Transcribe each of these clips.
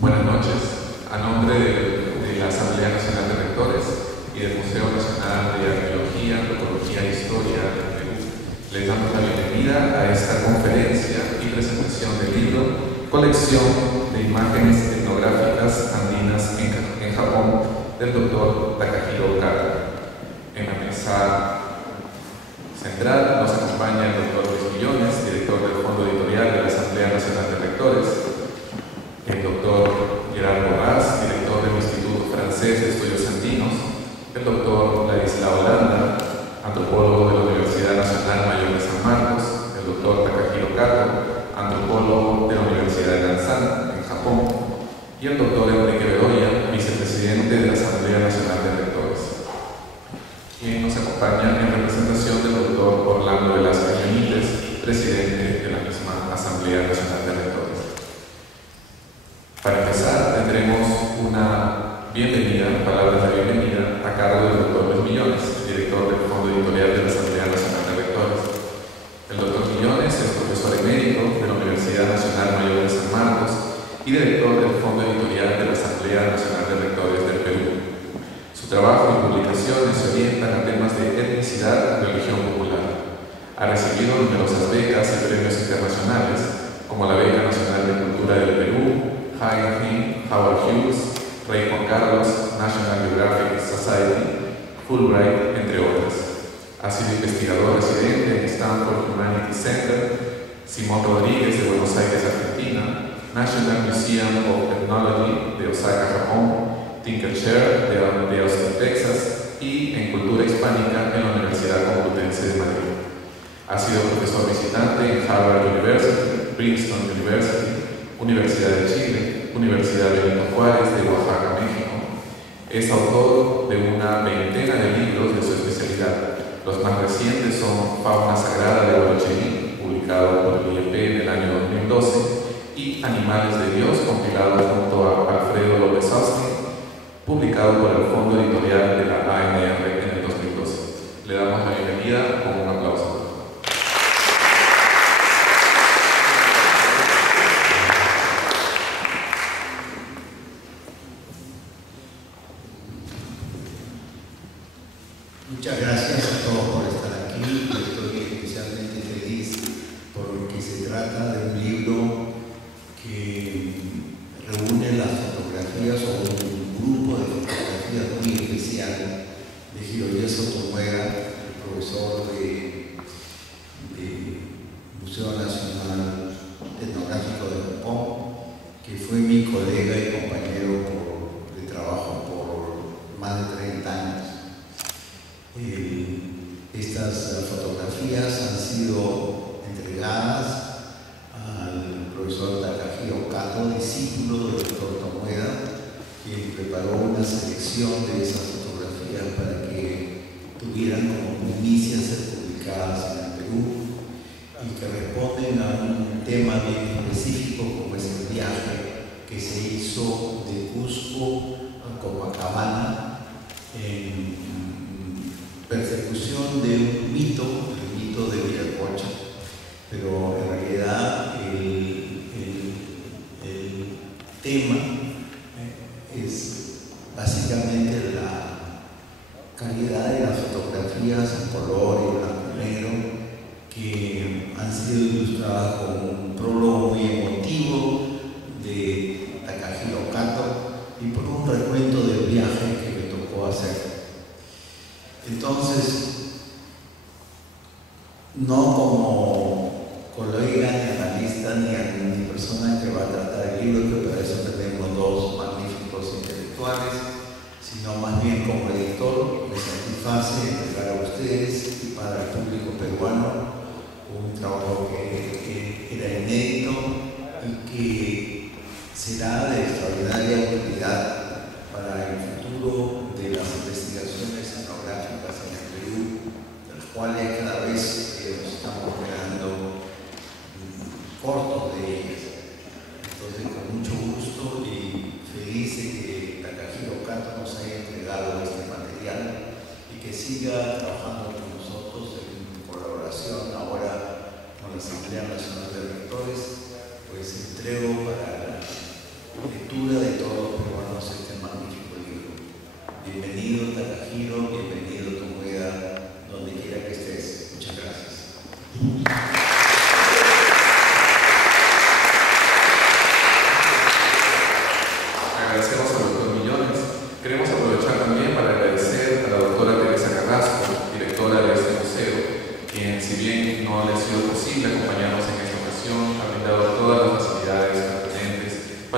Buenas noches. A nombre de la Asamblea Nacional de Rectores y del Museo Nacional de Arqueología, Antropología e Historia del Perú, les damos la bienvenida a esta conferencia y presentación del libro Colección de Imágenes Etnográficas Andinas en Japón del Dr. Takahiro Kato. En la mesa central nos acompaña el Dr. Luis Millones, director del Fondo Editorial de la Asamblea Nacional de Rectores, el Dr. Gerardo Raz, director del Instituto Francés de Estudios Andinos, el Dr. Ladislao Landa, antropólogo de la Universidad Nacional Mayor de San Marcos, el Dr. Takahiro Kato, antropólogo de la Universidad de Nanzan, en Japón, y el Dr. Enrique Bedoya, vicepresidente de la Asamblea Nacional de Rectores. Quien nos acompaña en representación del Dr. Orlando Velázquez Benítez, presidente de la misma Asamblea Nacional de Rectores. Para empezar, tendremos una palabras de bienvenida a cargo del Dr. Luis Millones, director del Fondo Editorial de la Asamblea Nacional de Rectores. El Dr. Millones es profesor emérito de la Universidad Nacional Mayor de San Marcos y director del Fondo Editorial de la Asamblea Nacional de Rectores del Perú. Su trabajo y publicaciones se orientan a temas de etnicidad y religión popular. Ha recibido numerosas becas y premios internacionales, como la Beca Nacional de Cultura del Perú, Heinrich Howard Hughes, Rey Juan Carlos, National Geographic Society, Fulbright, entre otras. Ha sido investigador residente en Stanford Humanities Center, Simón Rodríguez de Buenos Aires, Argentina, National Museum of Ethnology de Osaka, Japón, Tinkershare de Austin, Texas, y en Cultura Hispánica en la Universidad Complutense de Madrid. Ha sido profesor visitante en Harvard University, Princeton University, Universidad de Chile, Universidad Benito Juárez de Oaxaca, México. Es autor de una veintena de libros de su especialidad. Los más recientes son Fauna Sagrada de Huaracherí, publicado por el IEP en el año 2012, y Animales de Dios, compilado junto a Alfredo López Austin, publicado por el Fondo Editorial de la ANR en el 2012. Le damos la bienvenida con un aplauso. Muchas gracias a todos por estar aquí. Estoy especialmente feliz porque se trata de un libro que reúne las fotografías o un grupo de fotografías muy especial de Hiroyoshi Tomoeda, el profesor del Museo Nacional Etnográfico de Japón, que fue mi colega y compañero de trabajo por más de 30 años. Estas fotografías han sido entregadas al profesor Takahiro Kato, discípulo del doctor Tomoeda, quien preparó una selección de esas fotografías para que tuvieran como primicia ser publicadas en el Perú y que responden a un tema bien específico como es el viaje que se hizo de Cusco a Copacabana en persecución de un mito, el mito de Viracocha, pero en realidad el tema es básicamente la calidad de las fotografías en color y blanco y negro que han sido ilustradas con un prólogo muy emotivo de Takahiro Kato y por un recuento del viaje que me tocó hacer. Entonces, no como colega, ni analista, ni persona que va a tratar el libro, que para eso tenemos dos magníficos intelectuales, sino más bien como editor, me satisface entregar a ustedes y para el público peruano un trabajo que era inédito y que será de extraordinaria utilidad para el futuro de las investigaciones etnográficas en el Perú, de los cuales cada vez nos estamos quedando cortos de ellas. Entonces, con mucho gusto y feliz de que Takahiro Kato nos haya entregado este material y que siga trabajando con nosotros en colaboración ahora con la Asamblea Nacional de Rectores, pues entrego para la lectura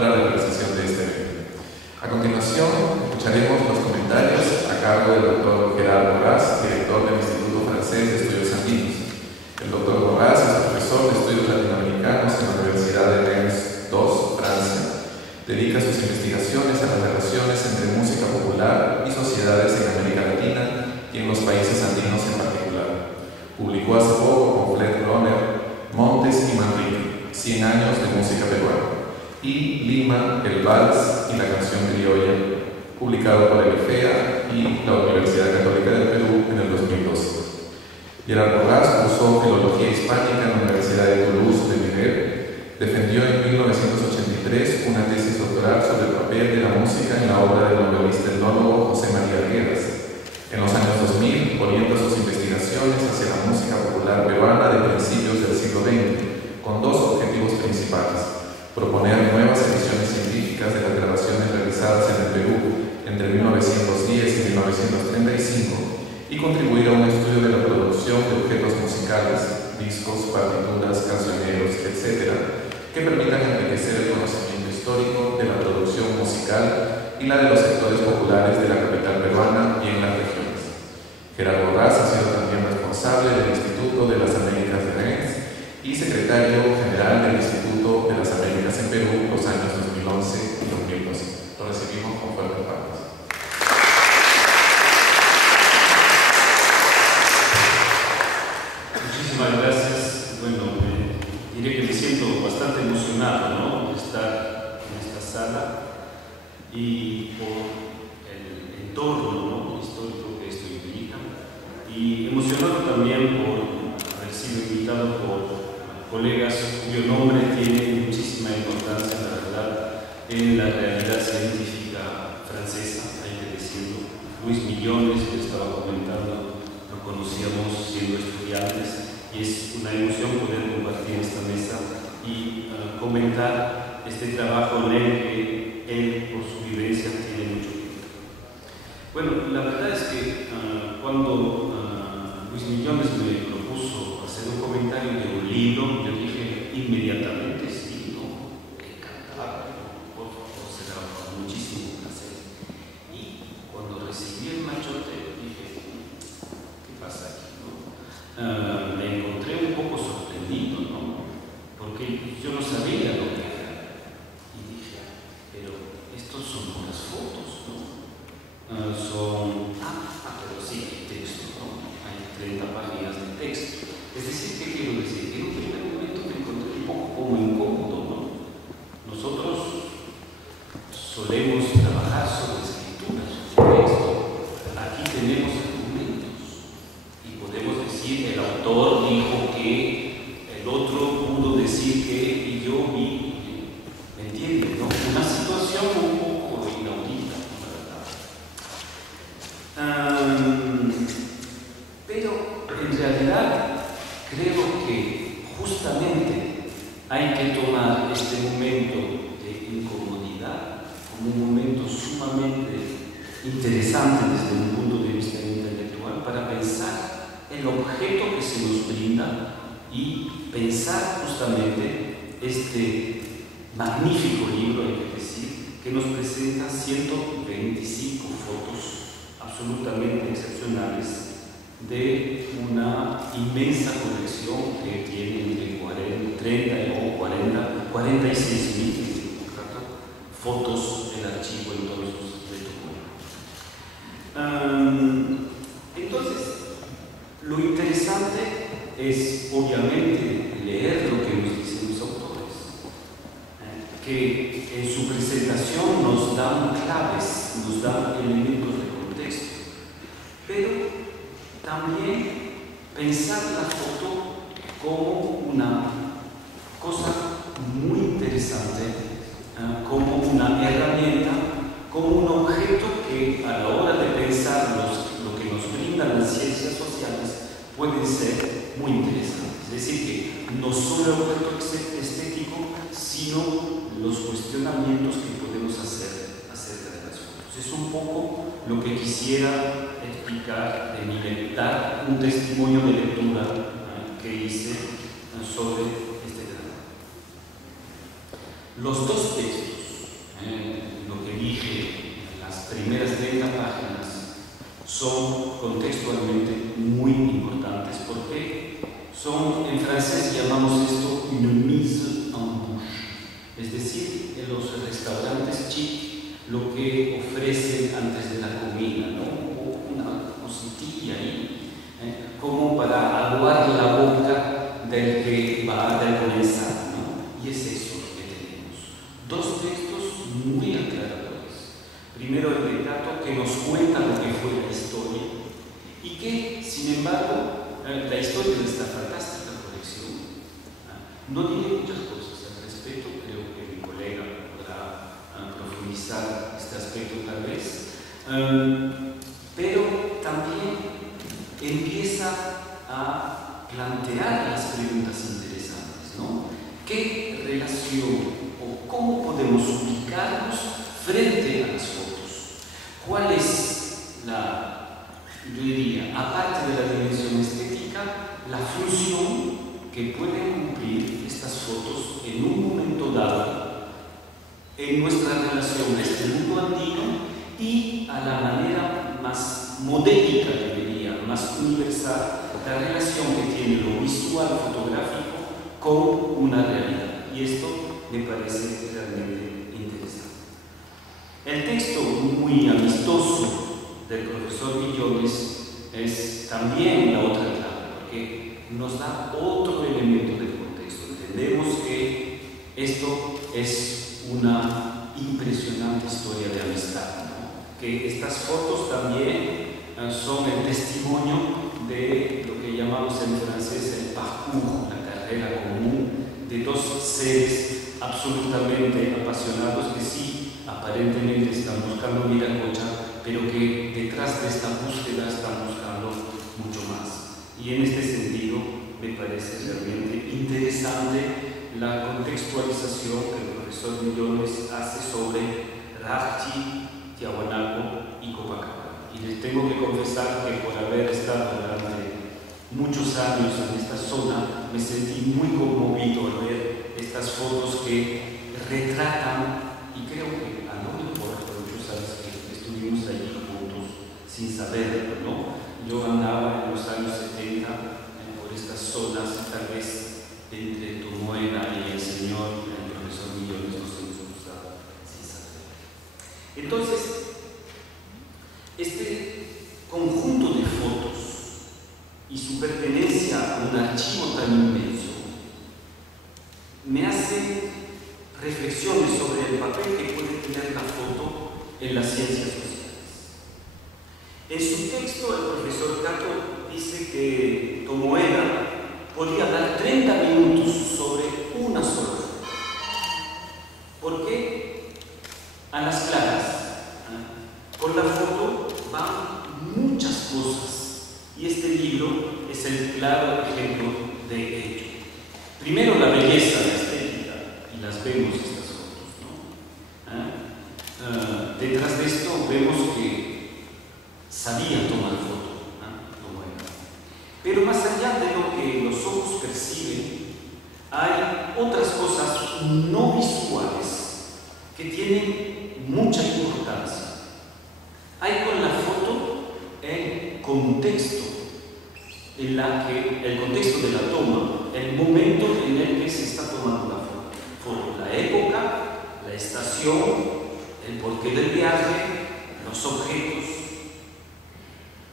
para la realización de este evento. A continuación, escucharemos los comentarios a cargo del doctor Gerardo Borrás, director del Instituto Francés de Estudios Andinos. El doctor Borrás es profesor de Estudios Latinoamericanos en la Universidad de Rennes II, Francia. Dedica sus investigaciones a las relaciones entre música popular y sociedades en América Latina y en los países andinos en particular. Publicó hace poco con Fred Groner Montes y Manrique, 100 años de música peruana, y Lima, el vals y la canción criolla, publicado por el IFEA y la Universidad Católica del Perú en el 2012. Gerardo Borrás cursó Filología Hispánica en la Universidad de Toulouse de Miguel. Defendió en 1983 una tesis doctoral sobre el papel de la música en la obra del novelista etnólogo José María Arguedas. En los años 2000 orienta sus investigaciones hacia la música popular peruana de principios del siglo XX, con dos objetivos principales: proponer nuevas ediciones científicas de las grabaciones realizadas en el Perú entre 1910 y 1935 y contribuir a un estudio de la producción de objetos musicales, discos, partituras, cancioneros, etc., que permitan enriquecer el conocimiento histórico de la producción musical y la de los sectores populares de la capital peruana y en las regiones. Gerardo Borrás ha sido también responsable del Instituto de las Américas de Rennes y secretario general del Instituto de las Américas en Perú los años 2011 y 2012. Lo recibimos con fuertes palmas. Muchísimas gracias. Bueno, diré que me siento bastante emocionado, ¿no?, de estar en esta sala y por el entorno, ¿no?, histórico que esto implica, y emocionado también por haber sido invitado por colegas cuyo nombre tiene muchísima importancia, la verdad, en la realidad científica francesa, hay que decirlo. Luis Millones, que estaba comentando, lo conocíamos siendo estudiantes, y es una emoción poder compartir esta mesa y comentar este trabajo en el que él, por su vivencia, tiene mucho tiempo. Bueno, la verdad es que cuando Luis Millones me propuso hacer un comentario de un libro, yo dije inmediatamente sí, ¿no? Encantado, por favor, será muchísimo placer. Y cuando recibí el machote, dije, ¿qué pasa aquí, no? Me encontré un poco sorprendido, ¿no?, porque yo no sabía lo que era. Y dije, pero estos son unas fotos, ¿no? Pero sí, hay texto, ¿no? Hay 30 páginas de texto. Es decir, ¿qué quiero decir? Que en un primer momento me encontré un poco como incómodo, ¿no? Nosotros solemos trabajar sobre escrituras, sobre texto. Aquí tenemos argumentos y podemos decir, el autor dijo que, el otro pudo decir que, y yo vi, ¿me entiendes, no? Una situación un poco inaudita, ¿verdad? Pero en realidad creo que justamente hay que tomar este momento de incomodidad como un momento sumamente interesante desde un punto de vista intelectual para pensar el objeto que se nos brinda y pensar justamente este magnífico libro, hay que decir, que nos presenta 125 fotos absolutamente excepcionales de una inmensa colección que tiene entre 30 o 46.000 fotos del archivo entonces de Tucumán. Entonces, lo interesante es obviamente leer lo que nos dicen los autores, que en su presentación nos dan claves, nos dan elementos de contexto, pero también pensar la foto como una cosa muy interesante, como una herramienta, como un objeto que a la hora de pensar lo que nos brindan las ciencias sociales pueden ser muy interesantes. Es decir, que no solo el objeto estético, sino los cuestionamientos que podemos hacer acerca de las fotos. Es un poco lo que quisiera explicar de mi dar un testimonio de lectura que hice sobre este tema. Los dos textos son contextualmente muy importantes porque son, en francés llamamos esto une mise en bouche, es decir, en los restaurantes chic lo que ofrecen antes de la comida, ¿no? Una cositilla ahí, como para aguar la boca del que va a comenzar, ¿no? Y es eso lo que tenemos. Dos textos muy aclaradores. Primero el Decáto, que nos cuenta lo que fue la historia y que, sin embargo, la historia de esta fantástica colección, no diré muchas cosas al respecto, creo que mi colega podrá profundizar este aspecto tal vez, pero también empieza a plantear las preguntas interesantes, ¿no? ¿Qué relación o cómo podemos ubicarnos frente a las fotos? ¿Cuál es yo diría, aparte de la dimensión estética, la función que pueden cumplir estas fotos en un momento dado en nuestra relación a este mundo andino y a la manera más modélica, diría, más universal, la relación que tiene lo visual fotográfico con una realidad? Y esto me parece realmente interesante. El texto muy amistoso del profesor Millones es también la otra clave, porque nos da otro elemento del contexto. Entendemos que esto es una impresionante historia de amistad, ¿no? Que estas fotos también son el testimonio de lo que llamamos en francés el parcours, la carrera común de dos seres absolutamente apasionados que sí, aparentemente están buscando Viracocha, pero que detrás de esta búsqueda están buscando mucho más. Y en este sentido me parece realmente interesante la contextualización que el profesor Millones hace sobre Rachi, Tiahuanaco y Copacabana. Y les tengo que confesar que por haber estado durante muchos años en esta zona, me sentí muy conmovido al ver estas fotos que retratan, y creo que a lo mejor, pero tú sabes que estuvimos allí juntos sin saberlo, ¿no? Yo andaba en los años 70 por estas zonas, tal vez entre Tomoena y el señor, el profesor Millones, nos hemos cruzado sin saberlo. Entonces, este conjunto de fotos y su pertenencia a un archivo tan inmenso me hace reflexiones sobre el papel que puede tener la foto en las ciencias sociales. En su texto, el profesor Cato dice que Tomoena podía dar 30 minutos sobre una sola foto. ¿Por qué? A las claras. Con la foto van muchas cosas y este libro es el claro ejemplo de ello. Primero, la belleza, la estética, y las vemos estas fotos, ¿no? Detrás de esto vemos que sabía tomar foto, pero más allá de lo que los ojos perciben, hay otras cosas no visuales que tienen mucha importancia. Hay con la foto el contexto, el contexto de la toma, el momento en el que se está tomando la foto, la época, la estación, el porqué del viaje, los objetos.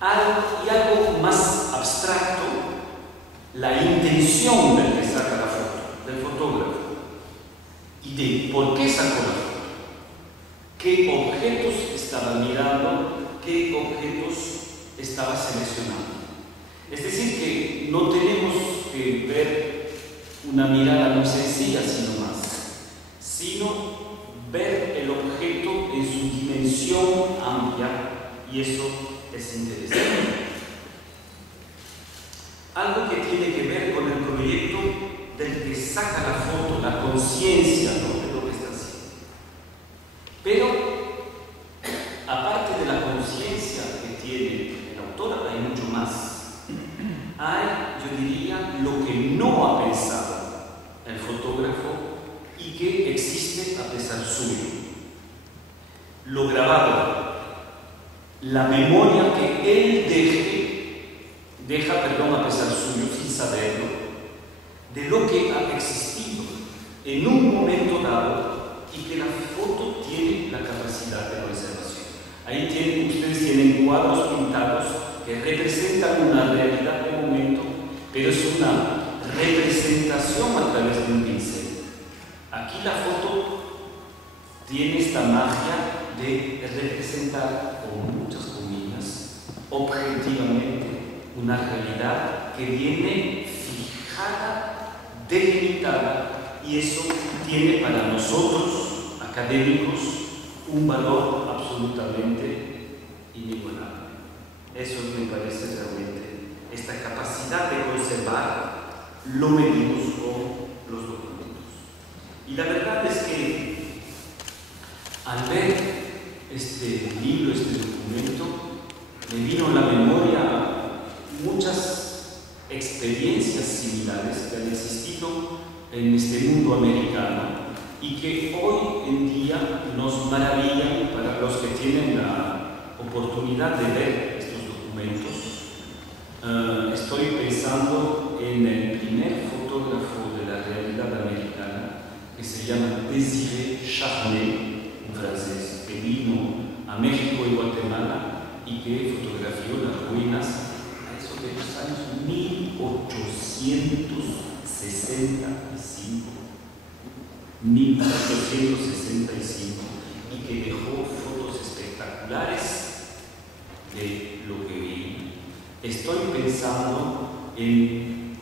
Y algo más abstracto, la intención del que saca la foto, del fotógrafo, y de por qué sacó la foto, qué objetos estaba mirando, qué objetos estaba seleccionando. Es decir, que no tenemos que ver una mirada muy sencilla, sino ver el objeto en su dimensión amplia, y eso es interesante. Algo que tiene que ver con el proyecto del que saca la foto, la conciencia, ¿no?, de lo que está haciendo. Pero, aparte de la conciencia que tiene el autor, hay mucho más. Hay, yo diría, lo que no ha pensado el fotógrafo y que existe a pesar suyo. Lo grabado, la memoria que él deja, a pesar suyo, sin saberlo, de lo que ha existido en un momento dado y que la foto tiene la capacidad de conservación. Ahí ustedes tienen cuadros pintados que representan una realidad de momento, pero es una representación a través de un pincel. Aquí la foto tiene esta magia de representar, con muchas comillas, objetivamente una realidad que viene fijada, delimitada, y eso tiene para nosotros, académicos, un valor absolutamente inigualable. Eso me parece realmente, esta capacidad de conservar, lo medimos con los documentos. Y la verdad es que al ver este libro, este documento, me vino a la memoria muchas experiencias similares que han existido en este mundo americano y que hoy en día nos maravillan para los que tienen la oportunidad de ver estos documentos. Estoy pensando en el primer fotógrafo de la realidad americana que se llama Désiré Charnay, un francés que vino a México y Guatemala y que fotografió las ruinas a eso de los años 1865 y que dejó fotos espectaculares de lo que vi. Estoy pensando en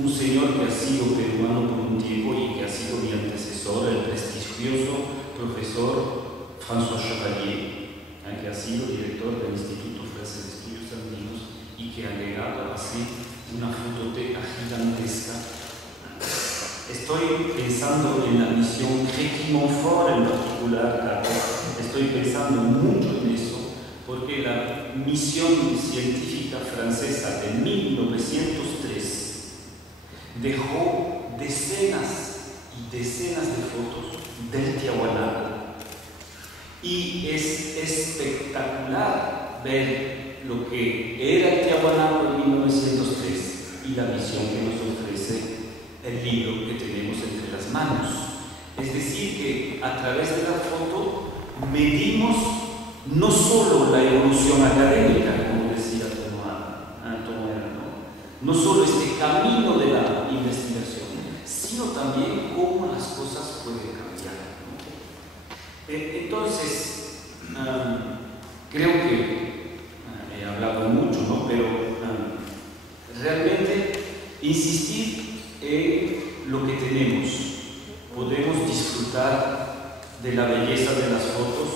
un señor que ha sido peruano por un tiempo y que ha sido mi antecesor, el prestigioso profesor François Chevalier, que ha sido director del Instituto Francés de Estudios Andinos y que ha llegado así una fototeca gigantesca. Estoy pensando en la misión Créqui-Montfort en particular, estoy pensando mucho en eso, porque la misión científica francesa de 1903 dejó decenas y decenas de fotos del Tiahuanaco. Y es espectacular ver lo que era el Tiahuanaco en 1903 y la visión que nos ofrece el libro que tenemos entre las manos. Es decir, que a través de la foto medimos no solo la evolución académica, como decía Tomoera, no solo este camino de la investigación, sino también cómo las cosas pueden cambiar. Entonces, creo que he hablado mucho, pero realmente insistir en lo que tenemos. Podemos disfrutar de la belleza de las fotos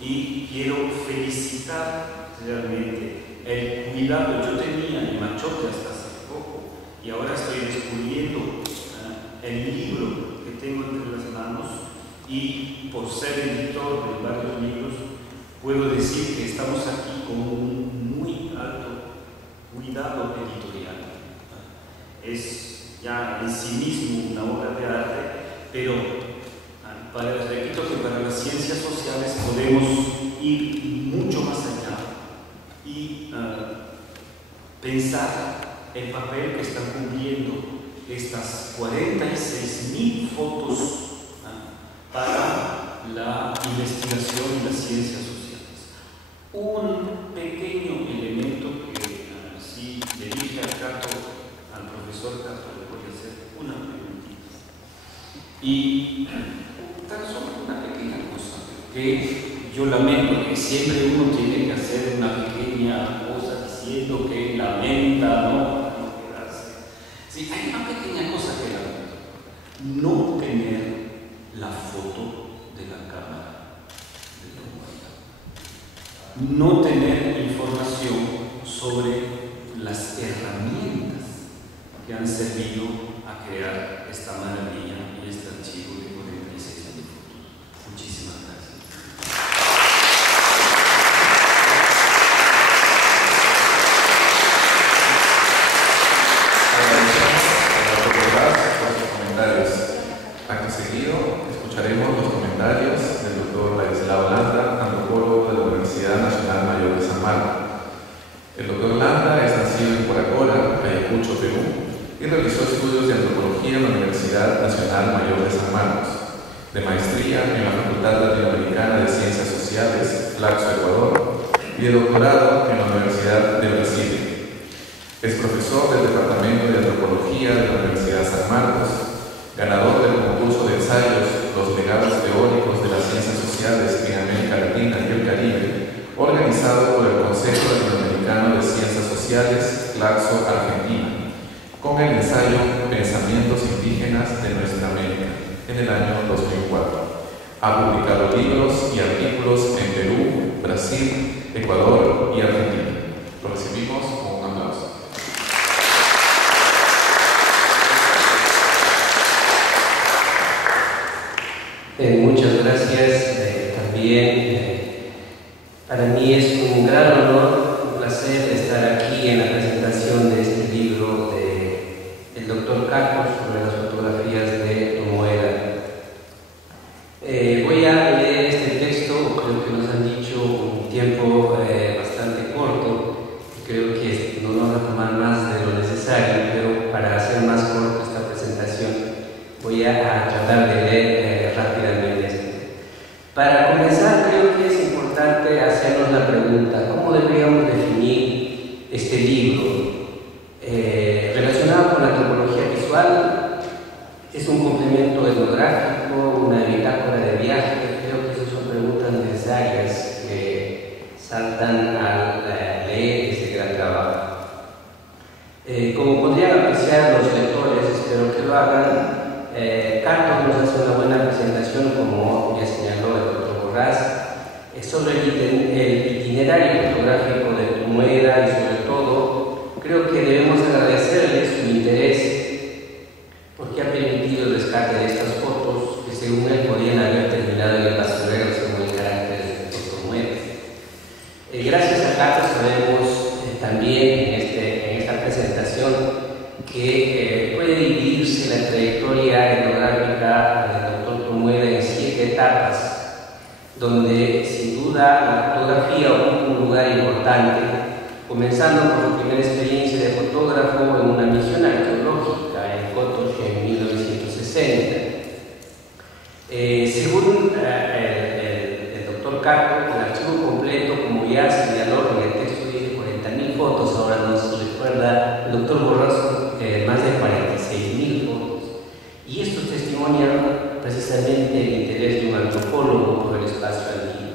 y quiero felicitar realmente el cuidado. Yo tenía el machote hasta hace poco y ahora estoy descubriendo el libro que tengo entre las manos. Y por ser editor de varios libros, puedo decir que estamos aquí con un muy alto cuidado editorial. Es ya en sí mismo una obra de arte, pero repito que para las ciencias sociales podemos ir mucho más allá y pensar el papel que están cumpliendo estas 46.000 fotos para la investigación y las ciencias sociales. Un pequeño elemento que si le dije al profesor Cato, le voy a hacer una preguntita. Y tan solo una pequeña cosa, que yo lamento que siempre uno tiene que hacer una pequeña cosa diciendo que lamenta, no quedarse. Sí, hay una pequeña cosa que lamento. No tener la foto de la cámara de Tomoera. No tener información sobre las herramientas que han servido a crear esta maravilla y este archivo de 46 años. Muchísimas gracias. Acto seguido, escucharemos los comentarios del doctor Ladislao Landa, antropólogo de la Universidad Nacional Mayor de y realizó estudios de antropología en la Universidad Nacional Mayor de San Marcos, de maestría en la Facultad Latinoamericana de Ciencias Sociales, Flaxo, Ecuador, y de doctorado en la Universidad de Brasil. Es profesor del Departamento de Antropología de la Universidad San Marcos, ganador del concurso de ensayos Los legados teóricos de las ciencias sociales en América Latina y el Caribe, organizado por el Consejo Latinoamericano de Ciencias Sociales, Flaxo, Argentina, con el ensayo Pensamientos indígenas de nuestra América, en el año 2004. Ha publicado libros y artículos en Perú, Brasil, Ecuador y Argentina. Lo recibimos con un aplauso. Muchas gracias. Para mí es un gran honor, un placer estar aquí en la presentación de este libro del Dr. Caco sobre las fotografías de Tomoeda. Voy a leer este texto, creo que nos han dicho un tiempo bastante corto, creo que no nos va a tomar más de lo necesario, pero para hacer más corta esta presentación voy a tratar de leer rápidamente esto. Para comenzar, creo que es importante hacernos la pregunta: ¿cómo deberíamos definir este libro? Relacionado con la antropología visual, es un complemento etnográfico, una bitácora de viaje. Creo que esas son preguntas necesarias que saltan al leer este gran trabajo. Como podrían apreciar los lectores, espero que lo hagan, Caco nos hace una buena presentación, como ya señaló el doctor Borrás, sobre el itinerario fotográfico de Tomoeda, y sobre todo creo que debemos agradecerle su interés porque ha permitido el rescate de estas fotos que, según él, podían haber terminado en el basurero según el carácter de Tomoeda. Gracias a Caco sabemos también en esta presentación que puede dividirse la trayectoria etnográfica del doctor Tomoeda en 7 etapas, donde sin duda la fotografía ocupa un lugar importante, comenzando por su primera experiencia de fotógrafo en una misión arqueológica en Cotoche en 1960. Según el doctor Caco, el archivo completo, como ya señaló en el texto, dice 40.000 fotos, ahora nos recuerda el doctor Borroso más de 46.000 fotos. Y esto testimonia precisamente el interés de un antropólogo por el espacio andino.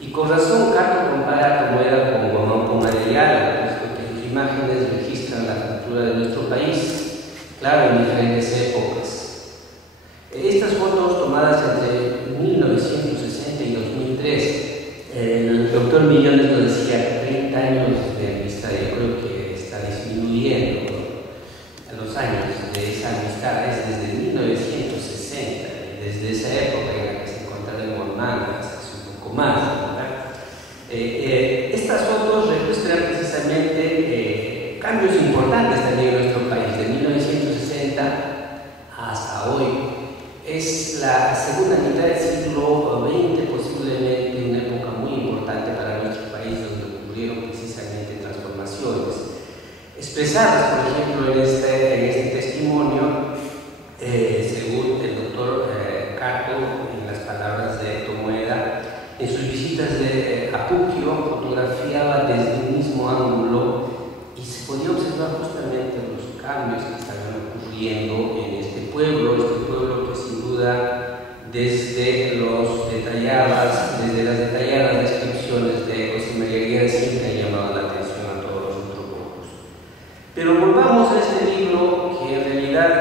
Y con razón, Caco compara a Tomoeda con Guamán Mariala, puesto que sus imágenes registran la cultura de nuestro país, claro, en diferentes épocas. Estas fotos tomadas entre 1960 y 2003, el doctor Millones lo decía, 30 años de amistad, yo creo que está disminuyendo, ¿no? A los años de esa amistad es desde 1960, desde esa época en la que se encontraron en Guamán hasta un poco más, ¿verdad? Estas fotos remuestran precisamente cambios importantes también en nuestro país, de 1960 hasta hoy. Es la segunda mitad del siglo XX, posiblemente una época muy importante para nuestro país, donde ocurrieron precisamente transformaciones expresadas, por ejemplo, en este testimonio, según el doctor Caco, en las palabras de Tomoeda, en sus visitas a Puquio fotografiaba desde un mismo ángulo y se podía observar justamente los cambios que estaban ocurriendo en este pueblo que sin duda desde las detalladas descripciones de José María Aguirre siempre ha llamado la atención a todos los antropólogos. Pero volvamos a este libro, que en realidad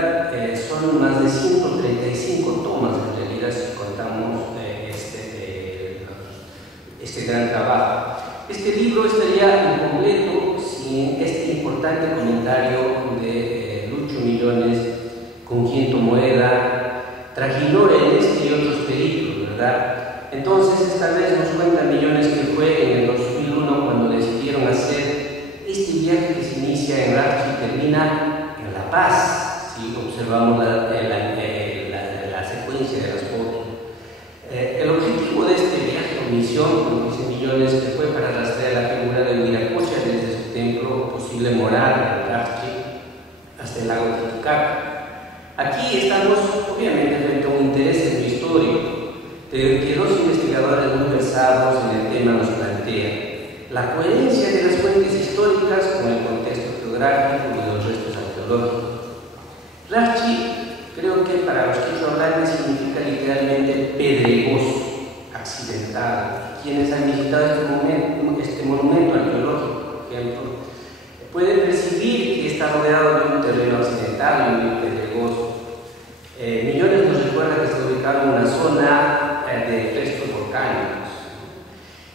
son más de 135 tomas, en realidad, si contamos este gran trabajo. Este libro estaría incompleto sin este importante comentario de Lucho Millones, con quien Tomoeda trajinó en este y otros periplos, ¿verdad? Entonces, esta vez nos cuenta Millones que fue en el 2001 cuando decidieron hacer este viaje que se inicia en Rachi y termina en La Paz, si observamos la secuencia de las fotos. El objetivo de este viaje o misión, como dice Millones, que fue para rastrear la figura de Huiracocha desde su templo, posible morada en Rachi, hasta hasta el lago Titicaca. Aquí estamos obviamente frente a un interés histórico que los investigadores muy versados en el tema nos plantean. La coherencia de las fuentes históricas con el contexto geográfico y los restos arqueológicos. Rachi, creo que para los quechua-hablantes significa literalmente pedregoso, accidentado. Quienes han visitado este monumento arqueológico, por ejemplo, pueden percibir que está rodeado de un terreno accidentado y muy pedregoso. Millones nos recuerda que está ubicado en una zona de restos volcánicos.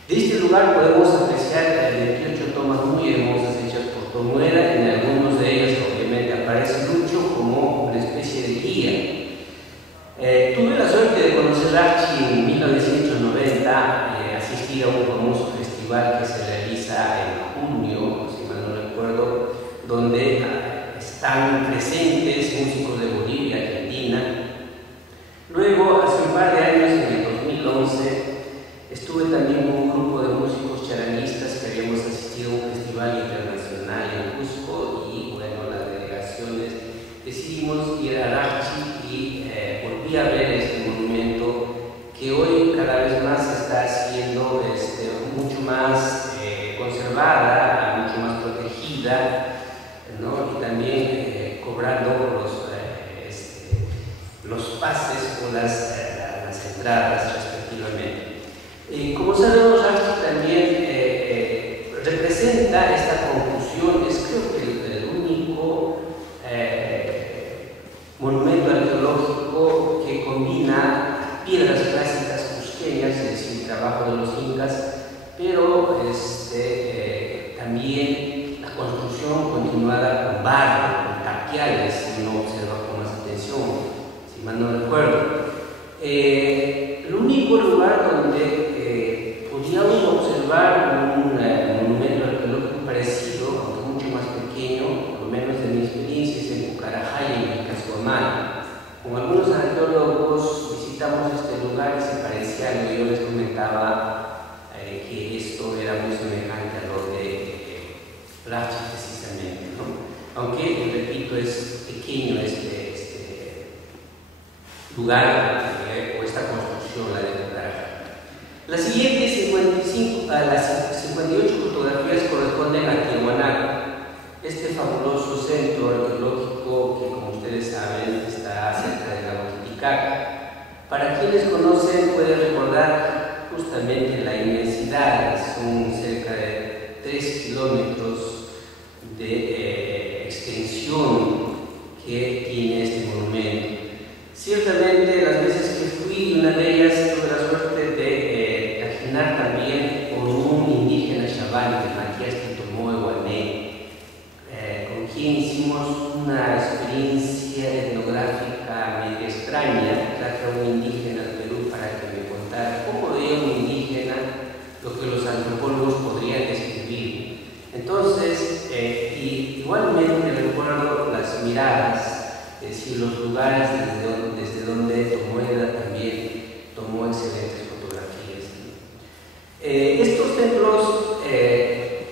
De este lugar podemos apreciar 28 tomas muy hermosas hechas por Tomueda. En algunos de ellos obviamente aparece Lucho como una especie de guía. Tuve la suerte de conocer Rachi en 1990, asistí a un famoso festival que se realiza en junio, si mal no recuerdo, donde están presentes músicos de Bolivia, Argentina. Luego, hace un par de años, en el 2011, estuve también con un grupo de músicos charanguistas que habíamos asistido a un festival internacional en Cusco y bueno, las delegaciones decidimos ir a Rachi y volví a ver este monumento que hoy cada vez más está siendo mucho más conservada, mucho más protegida, ¿no? Y también cobrando los pases o las entradas respectivamente. Como sabemos, Rachi también representa esta conclusión, es creo que el único monumento arqueológico que combina piedras clásicas cusqueñas, es decir, trabajo de los incas, pero también la construcción continuada con barro, con tapiales, si uno observa con más atención, si mal no recuerdo. El único lugar donde podíamos observar un monumento arqueológico parecido, aunque mucho más pequeño, por lo menos de mi experiencia, es en Pucarajaya, en el Cascoamán. Con algunos arqueólogos visitamos este lugar y se parecía a lo que yo les comentaba, que esto era muy semejante a lo de Rachi precisamente, ¿no? Aunque, repito, es pequeño este lugar o esta construcción, la de Pucarajaya. Las siguientes 58 fotografías corresponden a Tiahuanaco, este fabuloso centro arqueológico que, como ustedes saben, está cerca del lago Titicaca. Para quienes conocen, pueden recordar justamente la inmensidad, son cerca de 3 kilómetros de extensión que tiene este monumento. Ciertamente, las veces que fui, una de ellas tuve la suerte de cajinar también con un indígena chavali de Matías Titomoe Guané, con quien hicimos una experiencia etnográfica medio extraña. Traje a un indígena del Perú para que me contara cómo veía un indígena lo que los antropólogos podrían describir. Entonces, igualmente recuerdo las miradas, es decir, los lugares desde donde Tomueda también tomó excelentes fotografías. Estos templos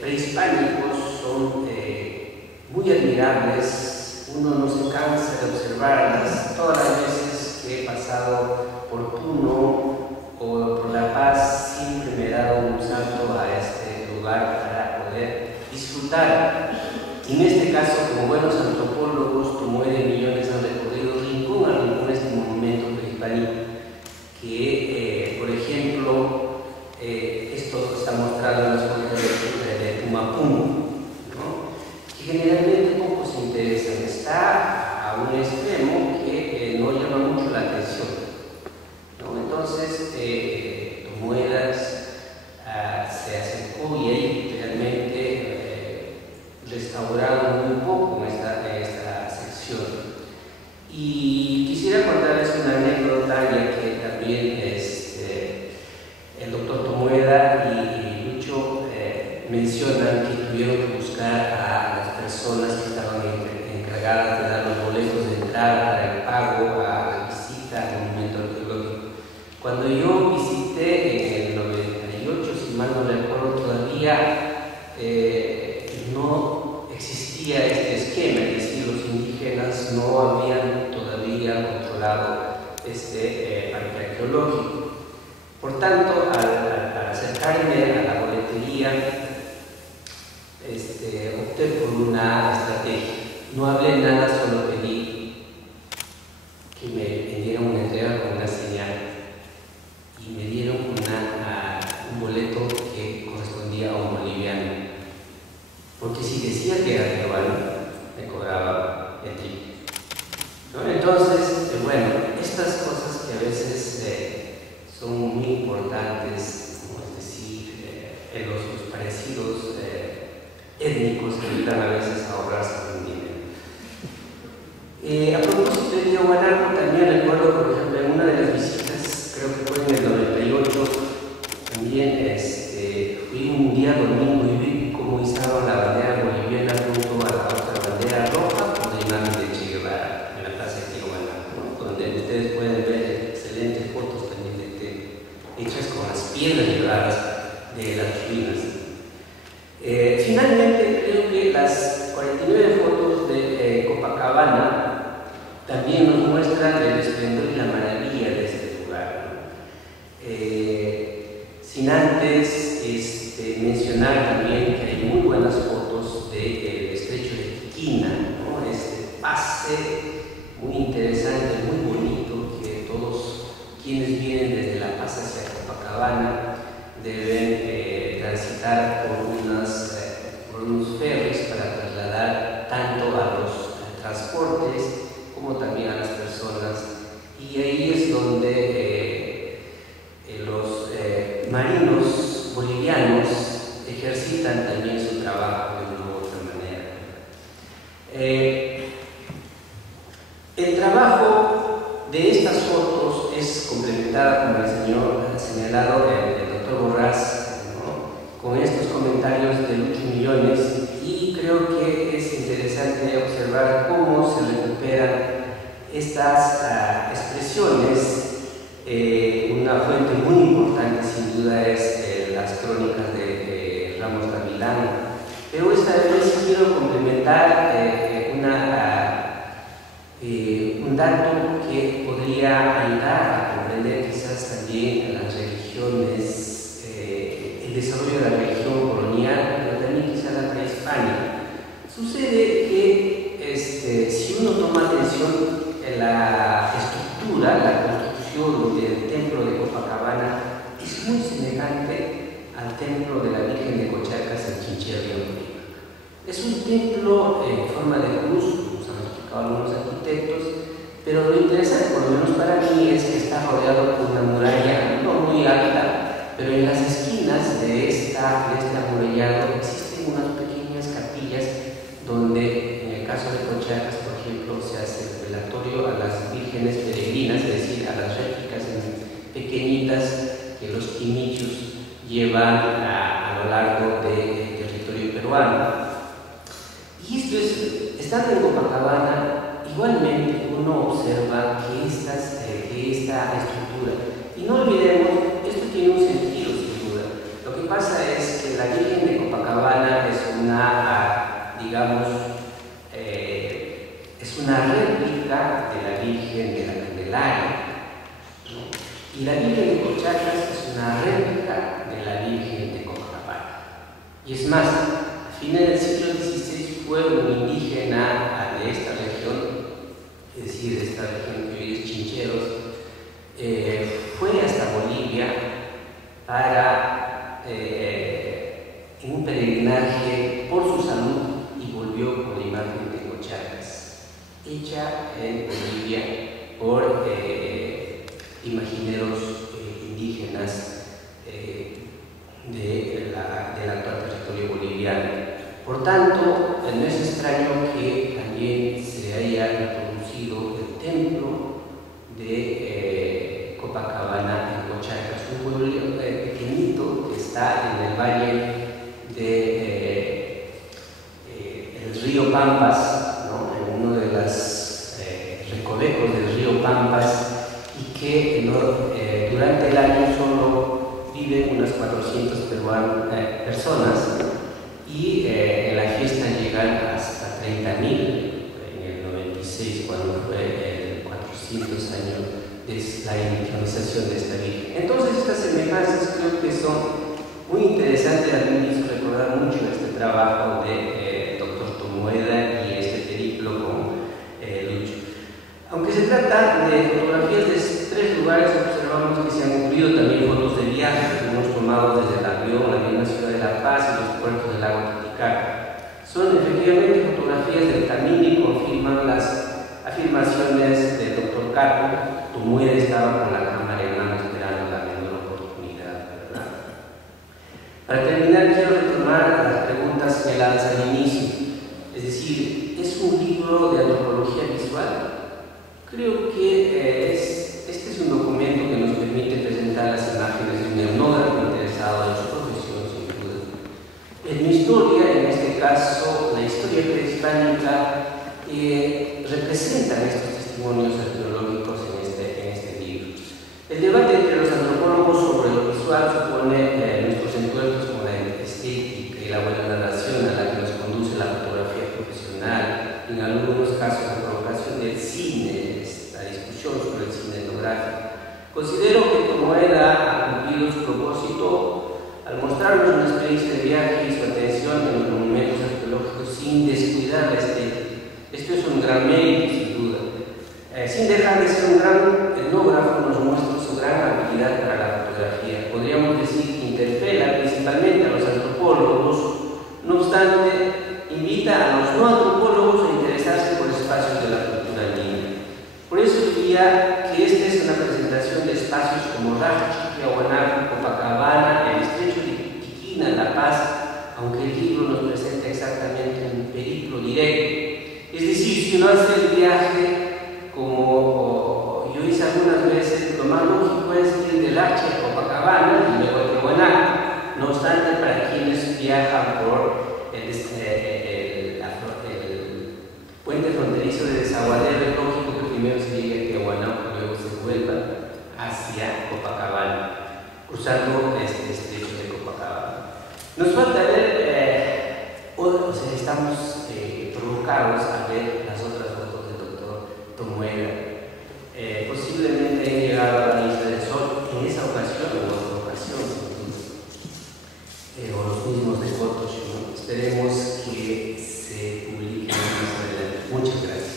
prehispánicos son muy admirables, uno no se cansa de observarlas. Todas las veces que he pasado por Puno o por La Paz, siempre me he dado un salto a este lugar para poder disfrutar. En este caso, como buenos antropólogos, Tomueda y Millones han recorrido rincón a rincón este monumento prehispánico, que, por ejemplo, esto está mostrado en las fotos de Tumapún, ¿no? Que generalmente poco se interesan. Está a un extremo que no llama mucho la atención, ¿no? Entonces, Tomueda se acercó y ahí realmente restauraron muy poco esta sección. Y quisiera contarles una anécdota, ya que también el doctor Tomueda y Lucho mencionan que tuvieron que buscar a las personas que estaban encargadas de dar los boletos de entrada para el pago a la visita al monumento arqueológico. Cuando yo visité en el 98, si mal no recuerdo, todavía no existía este esquema, es decir, los indígenas acercarme a la boletería, opté por una estrategia. No hablé nada, solo pedí que me dieran una entrega con una señal y me dieron un boleto que correspondía a un boliviano, porque si decía que era peruano me cobraba el triple, ¿no? Entonces, bueno, estas cosas que a veces son muy importantes, como es decir, los parecidos étnicos que ayudan a veces a ahorrarse un dinero. A propósito de Tiahuanaco, también recuerdo, por ejemplo, en una de las visitas, creo que fue en el 98, también fui un día domingo y vi cómo izaron la bandera boliviana junto a la otra bandera roja con la imagen de Che Guevara en la plaza de Tiahuanaco, ¿no? Donde ustedes pueden ver excelentes fotos también hechas con las piedras llevadas de las ruinas. Finalmente, creo que las 49 fotos de Copacabana también nos muestran el esplendor y la maravilla de este lugar, ¿no? Sin antes mencionar también que hay muy buenas fotos del estrecho de Tiquina, ¿no? Este pase muy interesante, muy bonito, que todos quienes vienen desde La Paz hacia Copacabana deben transitar por unos ferries para trasladar tanto a los transportes como también a las personas, y ahí es donde los marinos bolivianos ejercitan también su trabajo de una u otra manera. El trabajo de estas fotos es complementado, como el señor ha señalado, el doctor Borrás, ¿no? Con estos comentarios de Lucho Millones, y creo que es interesante observar cómo se recuperan estas expresiones. Una fuente muy importante sin duda es las crónicas de Ramos Gavilán, pero esta vez quiero complementar un dato que podría ayudar a comprender quizás también las religiones, el desarrollo de la religión colonial, pero también quizás la prehispánica. Sucede que si uno toma atención en la estructura, la construcción del templo de Copacabana es muy semejante al templo de la Virgen de Cochacas en Chinchilla. Es un templo en forma de cruz, como nos han explicado algunos arquitectos, pero lo interesante, por lo menos para mí, es que está rodeado por una muralla no muy alta, pero en las esquinas de este amurallado existen unas pequeñas capillas donde, en el caso de Cochacas, por ejemplo, se hace el velatorio a las vírgenes peregrinas, es decir, a las réplicas pequeñitas que los quimichos llevan a lo largo del territorio peruano. Y esto estando en Copacabana, igualmente uno observa que esta estructura, y no olvidemos, esto tiene un sentido sin duda. Lo que pasa es que la Virgen de Copacabana es una réplica de la Virgen de la Candelaria, ¿no? Y la Virgen de Cochacas es una réplica de la Virgen de Copacabana. Y es más, a fines del siglo XVI fue un indígena de esta región, es decir, de esta región que hoy es Chincheros, fue hasta Bolivia para en un peregrinaje por su salud y volvió con la imagen de Cochacas, hecha en Bolivia por imagineros indígenas del actual territorio boliviano. Por tanto, no es extraño que también se haya introducido el templo de Copacabana en Cochacas, un pueblo pequeñito que está en el valle del río Pampas, ¿no? En uno de los recovecos del río Pampas, y que durante el año solo viven unas 400 personas, y en la fiesta llegan hasta 30.000 en el 96, cuando fue el 400 años de la inicialización de esta Virgen. Entonces, estas semejanzas creo que son trabajo de doctor Tomoeda y este periplo con Lucho. Aunque se trata de fotografías de 3 lugares, observamos que se han incluido también fotos de viajes que hemos tomado desde el avión, la misma ciudad de La Paz y los puertos del lago Titicaca. Son efectivamente fotografías del camino y confirman las afirmaciones del doctor Carpo. Tomoeda estaba con la cámara en mano esperando la menor oportunidad, ¿verdad? Para terminar, quiero retomar las preguntas señaladas al inicio. Es decir, ¿es un libro de antropología visual? Creo que este es un documento que nos permite presentar las imágenes de un etnógrafo interesado en su profesión, sin duda. En mi historia, en este caso, la historia prehispánica, representan estos testimonios arqueológicos en este libro. El debate entre los antropólogos sobre lo visual supone nuestros encuentros con la estética y la buena narración a la que nos conduce la fotografía profesional, en algunos casos la provocación del cine, la discusión sobre el cine etnográfico. Considero que Tomoeda ha cumplido su propósito al mostrarnos una experiencia de viaje y su atención en los monumentos arqueológicos sin descuidar la estética. Esto es un gran mérito, sin duda. Sin dejar de ser un gran etnógrafo, nos muestra su gran habilidad para la fotografía. Podríamos decir que interpela principalmente a los antropólogos, no obstante, invita a los no antropólogos a interesarse por espacios de la cultura andina. Por eso diría que esta es una presentación de espacios como Raja, Chiquiahuanaco, Copacabana, el estrecho de Tiquina, La Paz, aunque el libro nos presenta exactamente un periplo directo. Es decir, si uno hace el viaje, como yo hice algunas veces, lo más lógico es ir del Hache a Copacabana y luego a Tiahuanaco. No obstante, para quienes viajan por el puente fronterizo de Desaguadero, es lógico que primero se llegue a Tiahuanaco y luego se vuelva hacia Copacabana, cruzando este estrecho de Copacabana. Nos falta ver, o sea, estamos provocados a ver las otras fotos del doctor Tomoeda. Posiblemente he llegado a la Isla del Sol en esa ocasión o en otra ocasión, o los mismos de fotos, ¿no? Esperemos que se publiquen más adelante. Muchas gracias.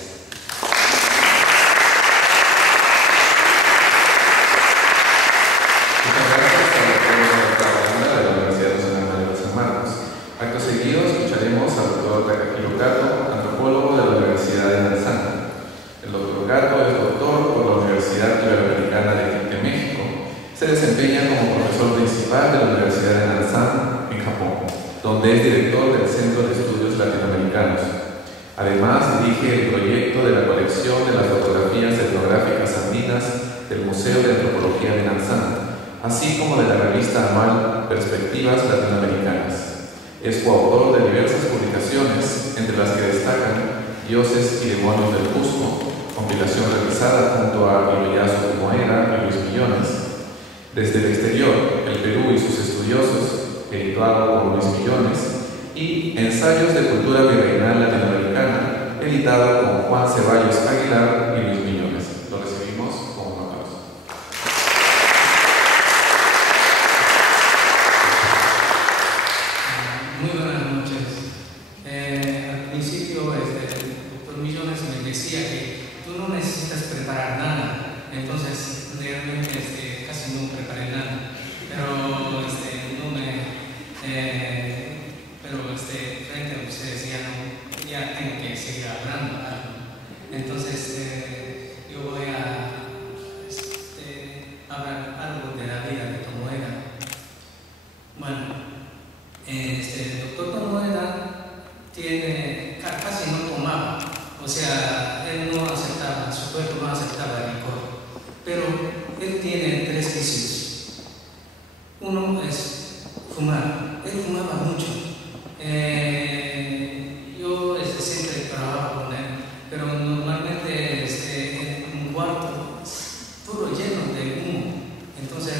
Muchas gracias a la de la Universidad Nacional de San Marcos. Acto seguido escucharemos al doctor Takahiro Kato, antropólogo de la Universidad de Nanzán. El doctor Kato es doctor por la Universidad Iberoamericana de México. Se desempeña como profesor principal de la Universidad de Nanzán, en Japón, donde es director del Centro de Estudios Latinoamericanos. Además, dirige el proyecto de la colección de las fotografías etnográficas andinas del Museo de Antropología de Nanzán, así como de la revista anual Perspectivas Latinoamericanas. Es coautor de diversas publicaciones, entre las que destacan Dioses y Demonios del Cusco, compilación realizada junto a Iloyasu Tomoeda y Luis Millones. Desde el exterior, el Perú y sus estudiosos, editado por Luis Millones, y Ensayos de Cultura Virreinal Latinoamericana, editado con Juan Ceballos Aguilar y Luis Millones. Lo recibimos con un aplauso. Muy buenas noches. Al principio, el doctor Millones me decía que tú no necesitas preparar nada, entonces realmente casi no preparé nada, pero no me frente a ustedes ya tengo que seguir hablando algo. Entonces yo voy a hablar algo de la vida de Tomoeda. Bueno, el doctor Tomoeda casi no tomaba, o sea, él no aceptaba, su cuerpo no aceptaba el licor, pero él tiene 3 vicios. Uno es fumar, él fumaba mucho. Yo siempre trabajo con él, pero normalmente en un cuarto todo lleno de humo, entonces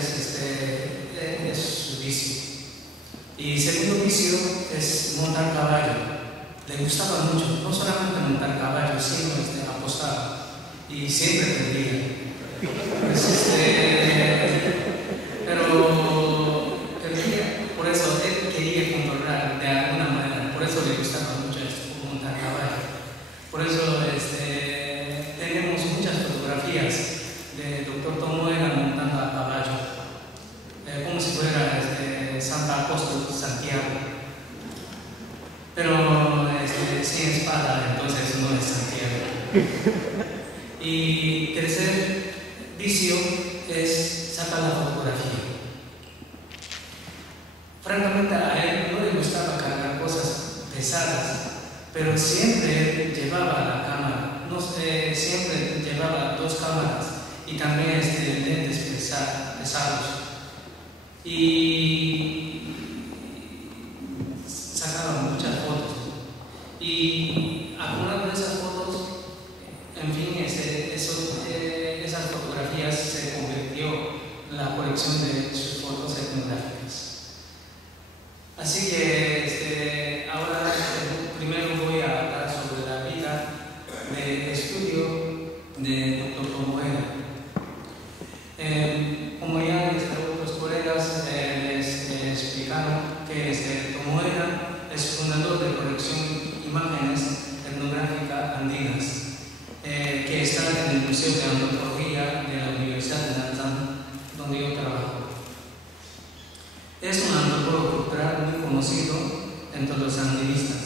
es su vicio. Y segundo vicio es montar caballo. Le gustaba mucho, no solamente montar caballo, sino apostar. Y siempre perdía. Pues, pero perdía, por eso él quería controlar de alguna manera apóstol Santiago. Pero sin espada, entonces no es Santiago. Y tercer vicio es sacar la fotografía. Francamente a él no le gustaba cargar cosas pesadas, pero siempre llevaba la cámara, siempre llevaba 2 cámaras y también lentes pesados. Y sacaba muchas fotos. Y acumulando esas fotos, en fin, esas fotografías se convirtió en la colección de sus fotos etnográficas. Así que ahora primero voy a hablar sobre la vida de estudio de Dr. Tomoeda. Como ya otros colegas les explicaron que Tomoeda es fundador de colección Imágenes Etnográficas Andinas, que está en el Museo de Antropología de la Universidad de Nanzán, donde yo trabajo. Es un antropólogo cultural muy conocido entre los andinistas.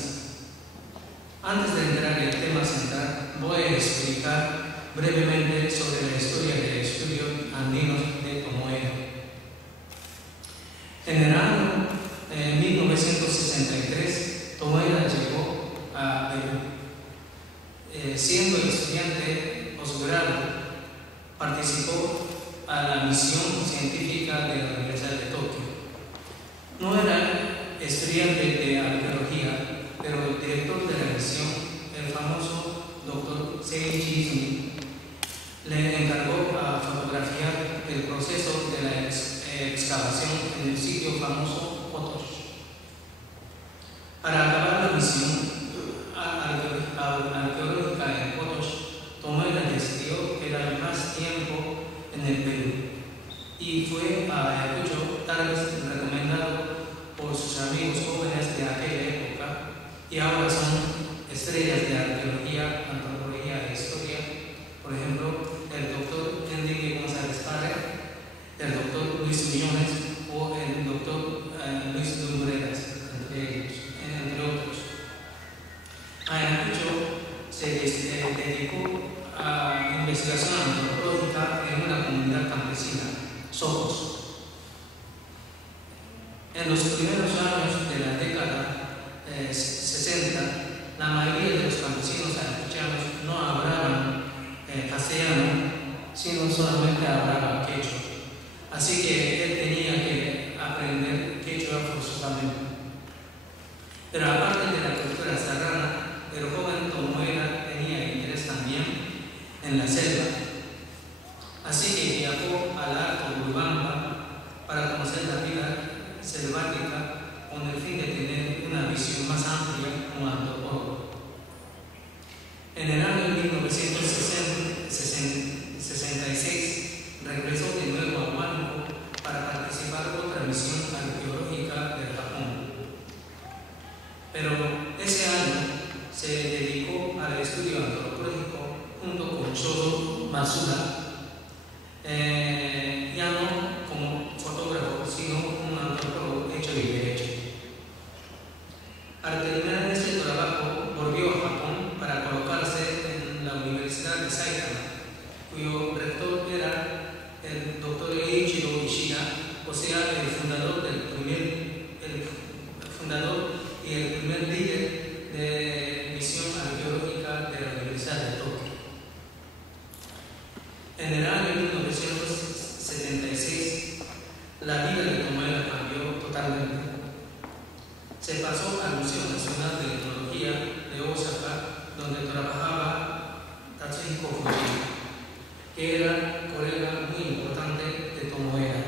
Antes de entrar en el tema central, voy a explicar brevemente sobre la historia de estudios andinos de Tomoeda. En el año 1963, Tomoeda llegó a Perú. Siendo estudiante de posgrado, participó a la misión científica de la Universidad de Tokio. No era estudiante de arqueología, pero el director de la misión, el famoso Dr. Seiichi Izumi, le encargó a fotografiar el proceso de la excavación en el sitio famoso Potosh. Para acabar la misión arqueológica en Potosh, Tomoeda decidió quedar más tiempo en el Perú y fue a Ayacucho, tal vez recomendado por sus amigos jóvenes de aquella época y ahora son estrellas de arqueología, antropología e historia, por ejemplo, el doctor Enrique González Párez, el doctor Luis Millones o el doctor Luis Lumbreras, entre otros. Ayacucho se dedicó a investigación antropológica en una comunidad campesina, Socos. En los primeros años de la década 60, la mayoría de los campesinos ayacuchanos no hablaban castellano, sino solamente hablaban quechua. Así que él tenía que aprender quechua forzosamente. Pero aparte de la cultura serrana, el joven Tomoeda tenía interés también en la selva. Así que viajó al Alto Urubamba para conocer la vida selvática con el fin de tener una visión más amplia como antropólogo. En el año 1966 regresó de nuevo a Huánuco para participar en otra misión arqueológica del Japón. Pero ese año se dedicó al estudio antropológico junto con Shozo Masuda, ya no como fotógrafo, sino un antropólogo hecho y derecho. Al terminar este trabajo, volvió a Japón para colocarse en la Universidad de Saitama, cuyo rector era el doctor Eiichiro Ishida, o sea, el fundador y el primer líder de misión arqueológica de la Universidad de Tokio. En el año 1976, la vida de Tomoeda cambió totalmente. Se pasó al Museo Nacional de Etnología de Osaka, donde trabajaba Tatsuhiko Fujii, que era colega muy importante de Tomoeda.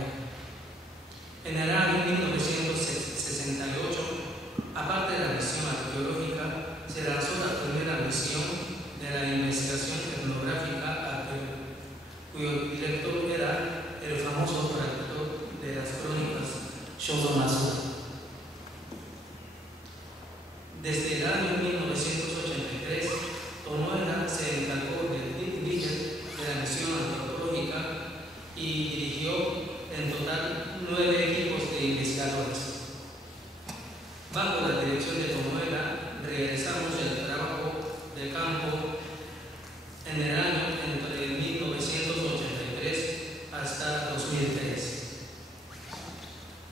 En el año 1968, aparte de la misión arqueológica, se lanzó la primera misión de la investigación etnográfica al Perú, cuyo director era el famoso traductor de las crónicas Shozo Masuda. Desde el año 1983, Tomoeda se encargó del líder de la misión antropológica y dirigió en total 9 equipos de investigadores. bajo la dirección de Tomoela, realizamos el trabajo de campo en el año entre 1983 hasta 2003.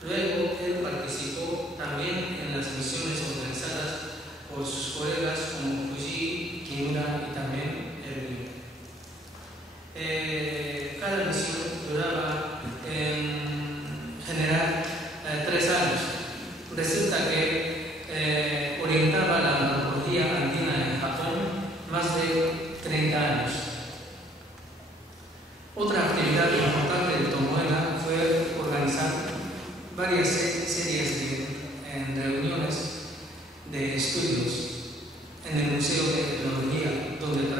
Luego, él participó también en las misiones organizadas por sus colegas como Fuji, Kimura y también Erwin. Cada misión duraba en general 3 años. Resulta que orientaba la antropología andina en Japón más de 30 años. Otra actividad importante de Tomoela fue organizar varias series de reuniones de estudios en el Museo de Tecnología donde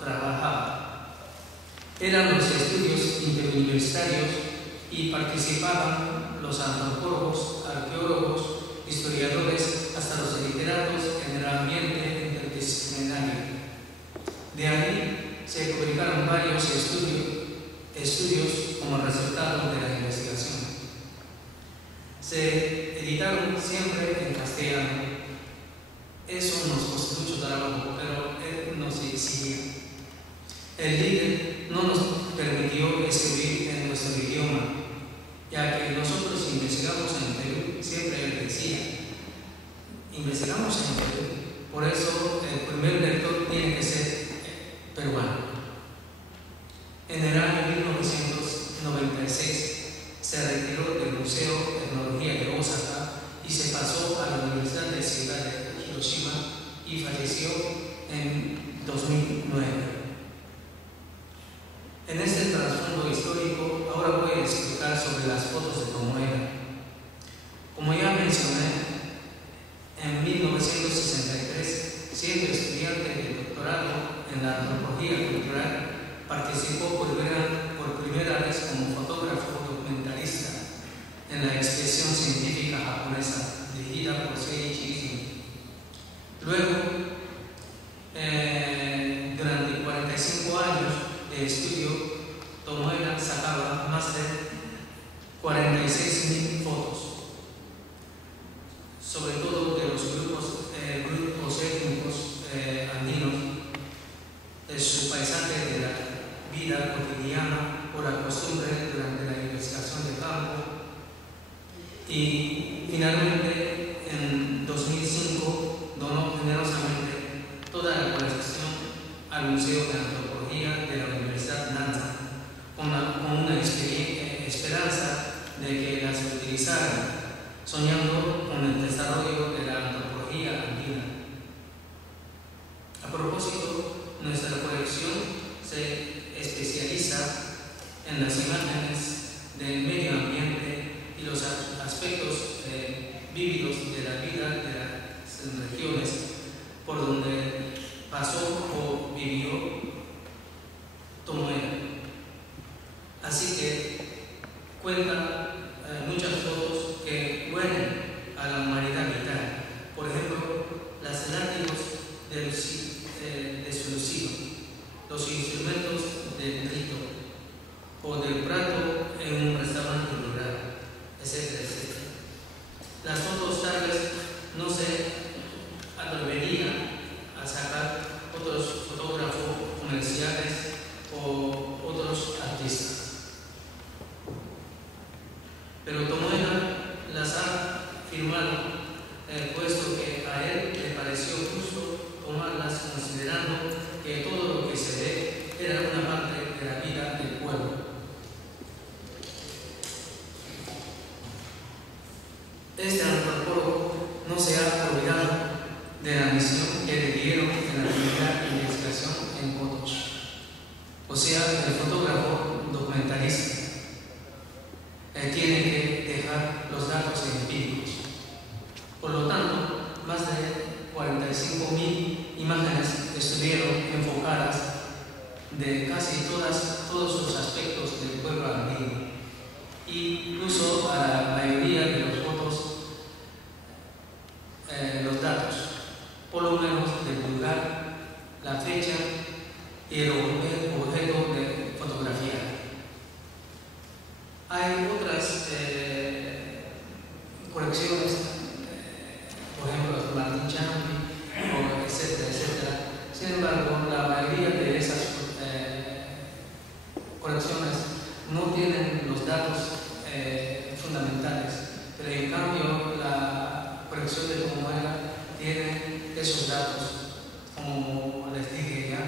trabajaba. Eran los estudios interuniversitarios y participaban los antropólogos, arqueólogos, historiadores, hasta los literatos en el ambiente interdisciplinario. De ahí se publicaron varios estudios como resultado de la investigación. Se editaron siempre en castellano. Eso nos costó mucho trabajo, pero él nos exigía. El líder no nos permitió escribir en nuestro idioma, ya que nosotros investigamos en Perú. Siempre él decía, investigamos en Perú, por eso el primer lector tiene que ser peruano. En el año 1996 se retiró del Museo de Tecnología de Osaka y se pasó a la Universidad de Ciudad de Hiroshima y falleció en 2009. En este trasfondo histórico, ahora voy a explicar sobre las fotos de Tomoela. Como ya mencioné, en 1963, siendo estudiante de doctorado en la antropología cultural, participó por primera vez como fotógrafo documentalista en la expedición científica japonesa dirigida por Seiichi Izumi. Luego, durante 45 años de estudio, Tomoela sacaba más de 46.000 fotos, sobre todo de los grupos étnicos andinos, de su paisaje, de la vida cotidiana o la costumbre durante la investigación de campo. Y finalmente, en 2005, donó generosamente toda la colección al Museo de Antropología de la Universidad Nanzan, con una esperanza de que las utilizaran, soñando con el desarrollo de la antropología andina. A propósito, nuestra colección se especializa en las imágenes del medio ambiente y los aspectos vívidos de la vida de las regiones por donde pasó o vivió Tomoela. Así que cuenta muchas fotos que huelen a la humanidad vital. Por ejemplo, las látigos de su lucido, los instrumentos del rito o del prato en un restaurante rural, etcétera, etcétera. Las fotos tal vez no se atreverían a sacar otros fotógrafos comerciales o otros artistas. Pero Tomoela las ha firmado, puesto que a él le pareció justo tomarlas considerando que todo lo que se ve era una parte de la vida del pueblo. Este antropólogo no se ha olvidado de la misión que le dieron en la primera investigación en fotos, o sea, el fotógrafo documentalista tiene que dejar los datos empíricos. Por lo tanto, más de 45.000 imágenes estuvieron enfocadas de casi todos los aspectos del pueblo andino, y puso a la mayoría de los fotos los datos, por lo menos del lugar, la fecha y el objeto de fotografía. Hay otras colecciones documentales, pero en cambio la colección de Como Era tiene esos datos, como les dije ya,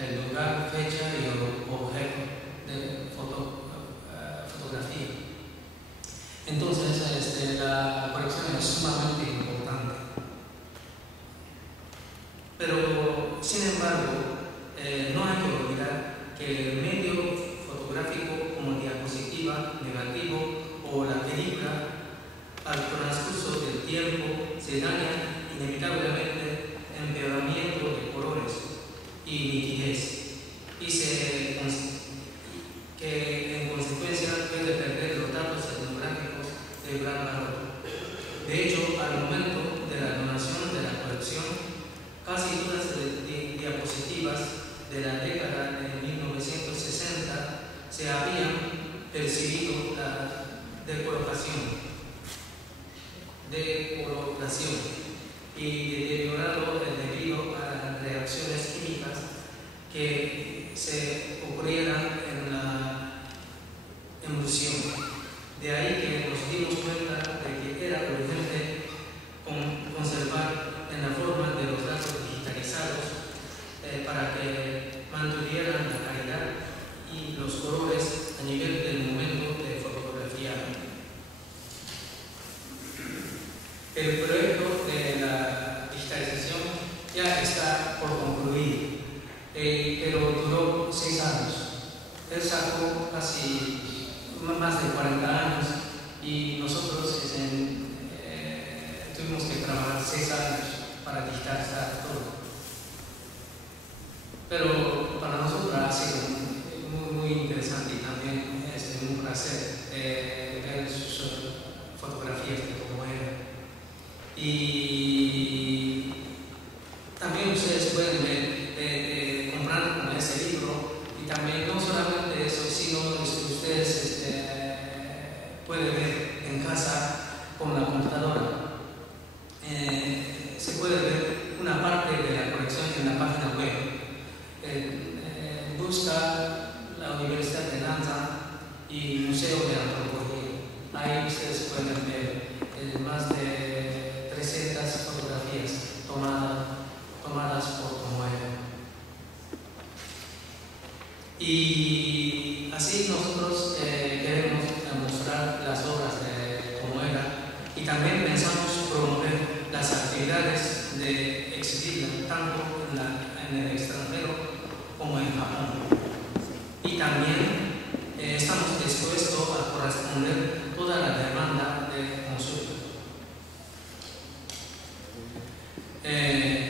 el lugar, fecha y el objeto de fotografía. Entonces, la colección es sumamente importante. Pero, sin embargo, no hay que olvidar que el medio fotográfico como diapositiva, negativo o la película, al transcurso del tiempo se daña inevitablemente empeoramiento de colores y nitidez, que en consecuencia puede perder los datos etnográficos de gran valor. De hecho, al momento de la donación de la colección, casi todas las diapositivas de la década de 1960 se habían percibido la decoloración y deteriorado debido a las reacciones químicas que se ocurrieran en la emulsión. De ahí que nos dimos cuenta de que era urgente conservar en la forma de los datos digitalizados para que mantuvieran la calidad y los colores a nivel del momento de fotografiar. El proyecto de la digitalización ya está por concluir, pero duró 6 años. Él sacó casi más de 40 años y nosotros tuvimos que trabajar 6 años para digitalizar todo. Pero para nosotros ha sido muy interesante y también es un placer ver sus fotografías de Como Era. Y también ustedes pueden comprar ese libro, y también no solamente eso, sino que ustedes pueden ver en casa con la computadora. Se puede ver una parte de la colección en la página web. Busca la Universidad de Lanza y Museo de Antropología. Ahí ustedes pueden ver más de 300 fotografías tomadas por Como Era. Y así nosotros queremos mostrar las obras de Como Era, y también pensamos promover las actividades de exhibirla tanto en el extranjero como en Japón. Y también estamos dispuestos a corresponder toda la demanda de consulta.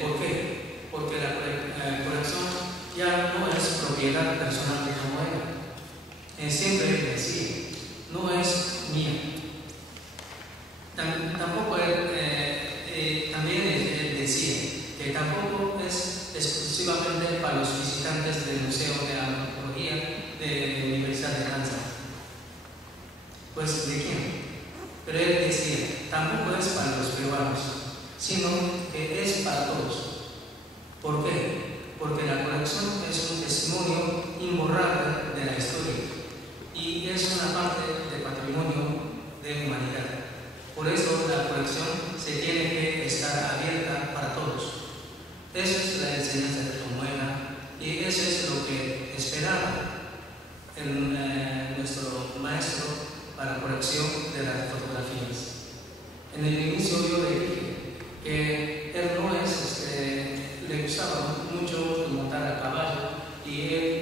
¿Por qué? Porque la colección ya no es propiedad personal de Como Era. Siempre decía, no es mía. Tampoco también él decía que tampoco es exclusivamente para los visitantes del Museo de Antropología de la Universidad de Lanza. Pues, ¿de quién? Pero él decía, tampoco es para los privados, sino que es para todos. ¿Por qué? Porque la colección es un testimonio imborrable de la historia y es una parte del patrimonio de humanidad. Por eso la colección se tiene que estar abierta para todos. Esa es la enseñanza de Como Era, y eso es lo que esperaba nuestro maestro para la colección de las fotografías. En el inicio yo le dije que él no le gustaba mucho montar a caballo, y él